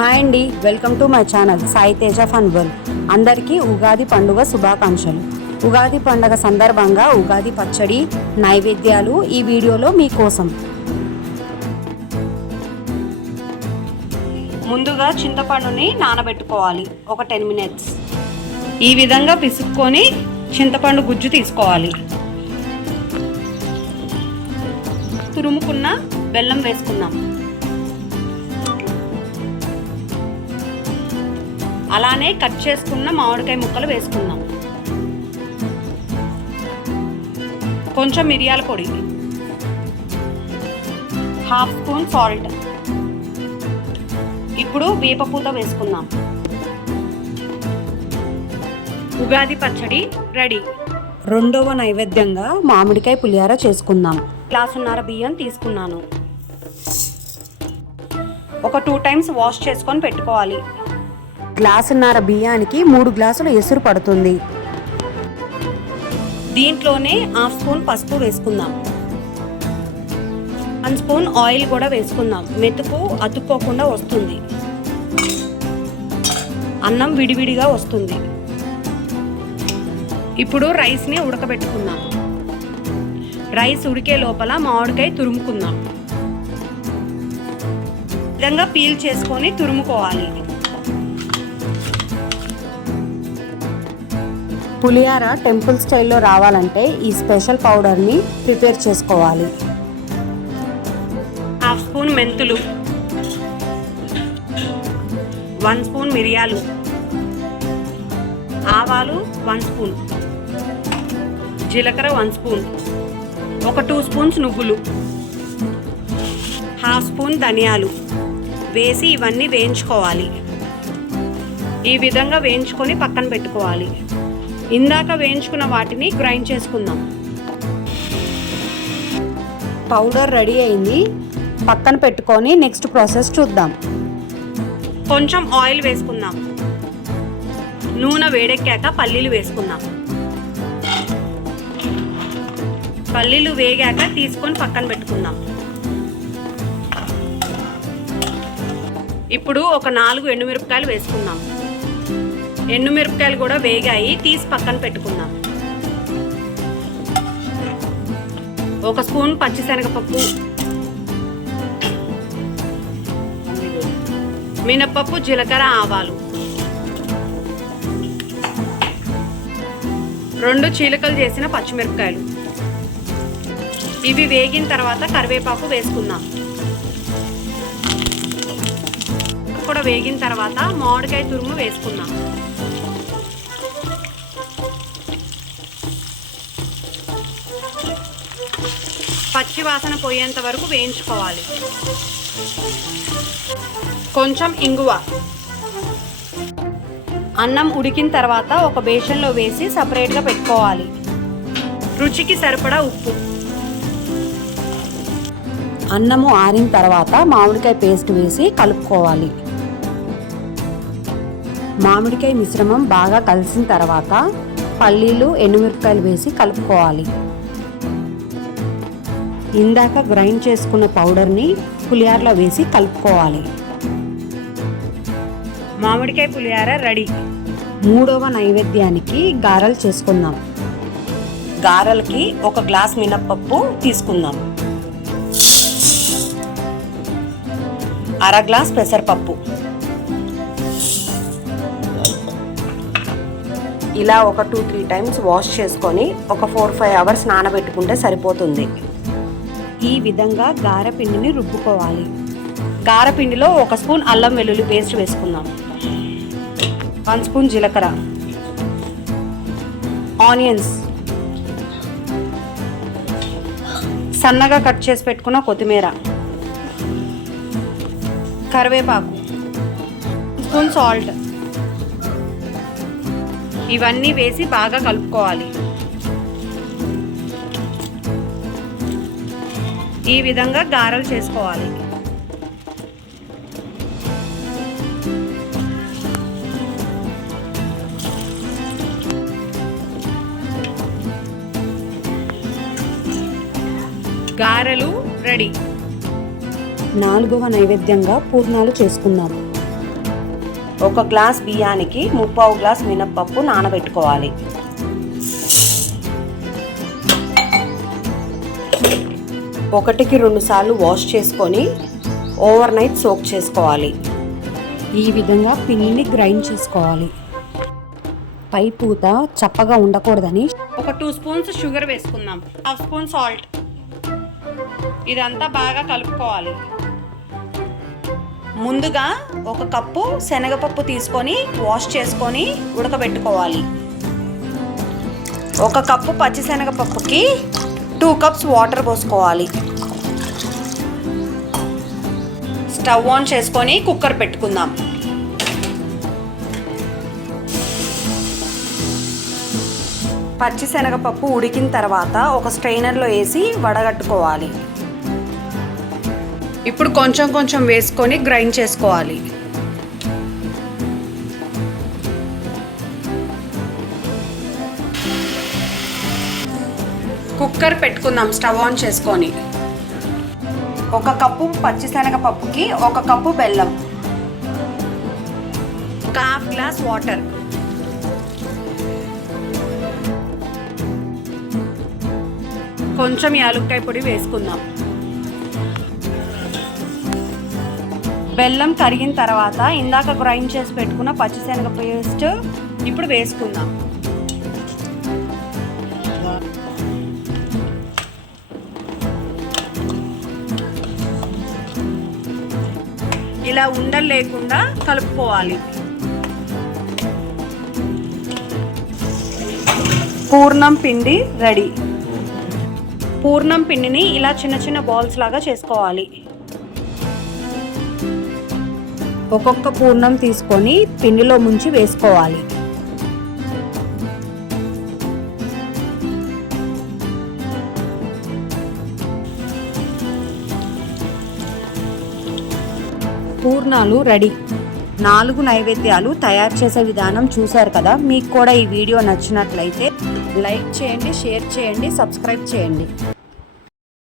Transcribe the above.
Hi అండి welcome to my channel Sai Teja fun world. అందరికీ ఉగాది పండుగ శుభాకాంక్షలు. ఉగాది పండుగ సందర్భంగా ఉగాది పచ్చడి నైవేద్యాలు ఈ వీడియోలో మీకోసం ముందుగా చింతపండుని నానబెట్టుకోవాలి ఒక టెన్ మినిట్స్. ఈ విధంగా పిసుక్కొని చింతపండు గుజ్జు తీసుకోవాలి. తురుముకున్న బెల్లం వేసుకుందాం. అలానే కట్ చేసుకున్న మామిడికాయ ముక్కలు వేసుకుందాం. కొంచెం మిరియాల పొడి. Half spoon salt. ఇప్పుడు వేపపూత వేసుకుందాం. ఉగాది పచ్చడి రెడీ. రెండవ నైవేద్యంగా మామిడికాయ పులిహార చేసుకుందాం. గ్లాసున్నర బియ్యం తీసుకున్నాను. ఒక టూ టైమ్స్ వాష్ చేసుకొని పెట్టుకోవాలి. గ్లాసున్నర బియ్యానికి మూడు గ్లాసులు ఎసురు పడుతుంది. దీంట్లోనే హాఫ్ స్పూన్ పసుపు వేసుకుందాం. వన్ స్పూన్ ఆయిల్ కూడా వేసుకుందాం. మెతుకు అతుక్కోకుండా వస్తుంది. అన్నం విడివిడిగా వస్తుంది. ఇప్పుడు రైస్ని ఉడకబెట్టుకుందాం. రైస్ ఉడికే లోపల మామిడికాయ తురుముకుందాం. విధంగా పీల్ చేసుకొని తురుముకోవాలి. పులిహార టెంపుల్ స్టైల్లో రావాలంటే ఈ స్పెషల్ పౌడర్ని ప్రిపేర్ చేసుకోవాలి. హాఫ్ స్పూన్ మెంతులు వన్ స్పూన్ మిరియాలు ఆవాలు వన్ స్పూన్ జీలకర్ర వన్ స్పూన్ ఒక టూ స్పూన్స్ నువ్వులు హాఫ్ స్పూన్ ధనియాలు వేసి ఇవన్నీ వేయించుకోవాలి. ఈ విధంగా వేయించుకొని పక్కన పెట్టుకోవాలి. ఇందాక వేయించుకున్న వాటిని గ్రైండ్ చేసుకుందాం. పౌడర్ రెడీ అయింది. పక్కన పెట్టుకొని నెక్స్ట్ ప్రాసెస్ చూద్దాం. కొంచెం ఆయిల్ వేసుకుందాం. నూనె వేడెక్కాక పల్లీలు వేసుకుందాం. పల్లీలు వేగాక తీసుకొని పక్కన పెట్టుకుందాం. ఇప్పుడు ఒక నాలుగు ఎండుమిరపకాయలు వేసుకుందాం. ఎండుమిరపకాయలు కూడా వేగాయి. తీసి పక్కన పెట్టుకుందాం. ఒక స్పూన్ పచ్చిశనగపప్పు. మినప్పప్పు జీలకర్ర ఆవాలు. రెండు చీలకలు చేసిన పచ్చిమిరపకాయలు. ఇవి వేగిన తర్వాత కరివేపాకు వేసుకుందాం. కూడా వేగిన తర్వాత మామిడికాయ తురుము వేసుకుందాం. పచ్చి వాసన పోయేంత వరకు వేయించుకోవాలి. కొంచెం ఇంగువ. అన్నం ఉడికిన తర్వాత ఒక బేషన్లో వేసి సపరేట్గా పెట్టుకోవాలి. రుచికి సరిపడా ఉప్పు. అన్నము ఆరిన తర్వాత మామిడికాయ పేస్ట్ వేసి కలుపుకోవాలి. మామిడికాయ మిశ్రమం బాగా కలిసిన తర్వాత పల్లీలు ఎండుమిరపకాయలు వేసి కలుపుకోవాలి. ఇందాక గ్రైండ్ చేసుకున్న పౌడర్ని పులిహారలో వేసి కలుపుకోవాలి. మామిడికాయ పులిహార రెడీ. మూడవ నైవేద్యానికి గారెలు చేసుకుందాం. గారెలకి ఒక గ్లాస్ మినప్పప్పు తీసుకుందాం. అర గ్లాస్ పెసరపప్పు. ఇలా ఒక టూ త్రీ టైమ్స్ వాష్ చేసుకొని ఒక ఫోర్ ఫైవ్ అవర్స్ నానబెట్టుకుంటే సరిపోతుంది. ఈ విధంగా గారపిండిని రుబ్బుకోవాలి. గారపిండిలో ఒక స్పూన్ అల్లం వెల్లుల్లి పేస్ట్ వేసుకుందాం. వన్ స్పూన్ జీలకర్ర. ఆనియన్స్. సన్నగా కట్ చేసి పెట్టుకున్న కొత్తిమీర. కరివేపాకు. Spoon salt. ఇవన్నీ వేసి బాగా కలుపుకోవాలి. ఈ విధంగా గారెలు చేసుకోవాలి. గారెలు రెడీ. నాలుగవ నైవేద్యంగా పూర్ణాలు చేసుకుందాం ఒక గ్లాస్ బియ్యానికి ముప్పావు గ్లాస్ మినప్పప్పు నానబెట్టుకోవాలి. ఒకటికి రెండు సార్లు వాష్ చేసుకొని ఓవర్ నైట్ సోక్ చేసుకోవాలి. ఈ విధంగా పిండిని గ్రైండ్ చేసుకోవాలి. పై పూత చప్పగా ఉండకూడదని ఒక టూ స్పూన్స్ షుగర్ వేసుకుందాం. Half spoon salt. ఇదంతా బాగా కలుపుకోవాలి. ముందుగా ఒక కప్పు శనగపప్పు తీసుకొని వాష్ చేసుకొని ఉడకబెట్టుకోవాలి. ఒక కప్పు పచ్చిశనగపప్పుకి టూ కప్స్ వాటర్ పోసుకోవాలి. స్టవ్ ఆన్ చేసుకొని కుక్కర్ పెట్టుకుందాం. పచ్చిశనగపప్పు ఉడికిన తర్వాత ఒక స్ట్రైనర్లో వేసి వడగట్టుకోవాలి. ఇప్పుడు కొంచెం కొంచెం వేసుకొని గ్రైండ్ చేసుకోవాలి. కుక్కర్ పెట్టుకుందాం స్టవ్ ఆన్ చేసుకొని. ఒక కప్పు పచ్చిశనగపప్పుకి ఒక కప్పు బెల్లం. ఒక హాఫ్ గ్లాస్ వాటర్. కొంచెం యాలుక్కాయ పొడి వేసుకుందాం. బెల్లం కరిగిన తర్వాత ఇందాక గ్రైండ్ చేసి పెట్టుకున్న పచ్చిశనగ పేస్ట్ ఇప్పుడు వేసుకుందాం. ఇలా ఉండలు లేకుండా కలుపుకోవాలి. పూర్ణం పిండి రెడీ. పూర్ణం పిండిని ఇలా చిన్న చిన్న బాల్స్ లాగా చేసుకోవాలి. ఒక్కొక్క పూర్ణం తీసుకొని పిండిలో ముంచి వేసుకోవాలి. పూర్ణాలు రెడీ. నాలుగు నైవేద్యాలు తయారు చేసే విధానం చూశారు కదా? మీకు కూడా ఈ వీడియో నచ్చినట్లయితే లైక్ చేయండి షేర్ చేయండి సబ్స్క్రైబ్ చేయండి.